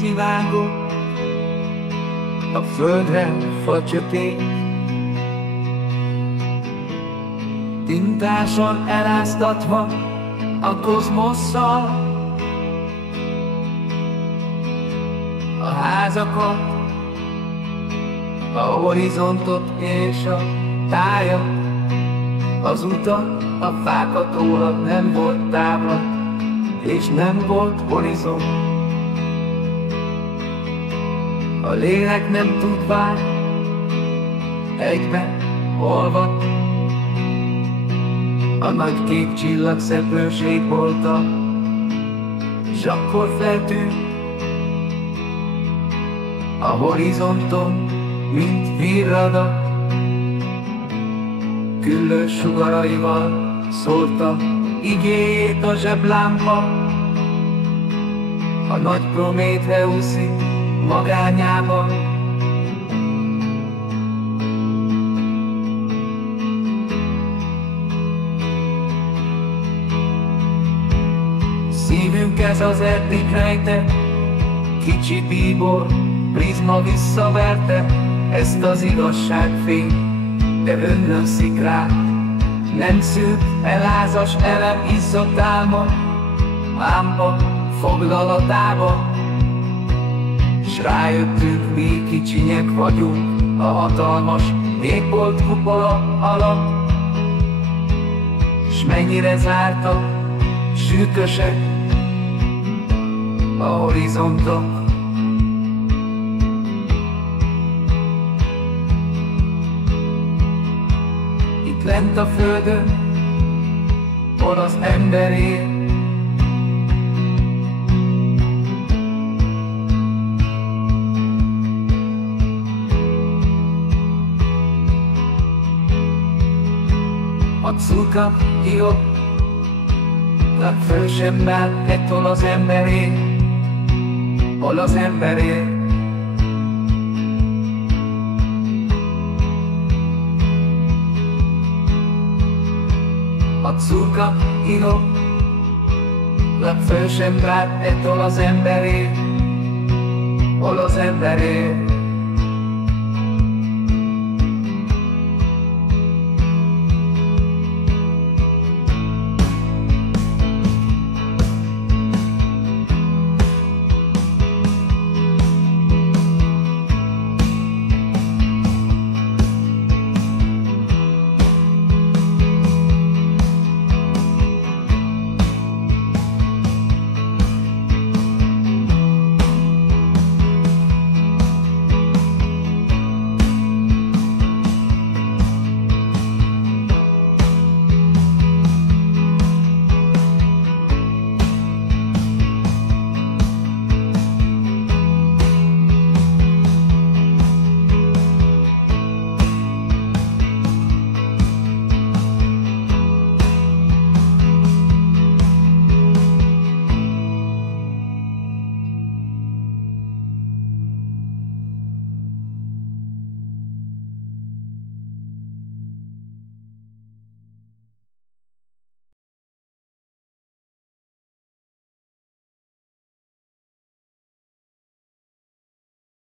szivárgott, a földre facsöpét. Tintásan eláztatva a kozmosszal, a házakat, a horizontot és a tájat, az utat, a fákat, ólad, nem volt távlat, és nem volt horizont. A lélek nem tud várni, egyben olvadt. A nagy kék csillag szeplőség volta, s akkor feltűnt a horizonton, mint virradat. Küllős sugaraival szólta igéjét a zseblámpa, a nagy Prométheuszi magányában. Szívünk ez az eddig rejtett, kicsi bíbor, prizma visszaverte ezt az igazságfényt, de önnökszik rá. Nem szűk, elázas elem izzott álma, lámpa foglalatába. S rájöttünk, mi kicsinyek vagyunk a hatalmas égbolt kupola alatt. S mennyire zártak, sütösek a horizontok. Itt lent a földön, hol az ember él, a cuka jó, legfőbb sem mellett, hol az ember él, hol az ember él. A cuka jó, legfőbb sem mellett, hol az ember él, hol az ember él.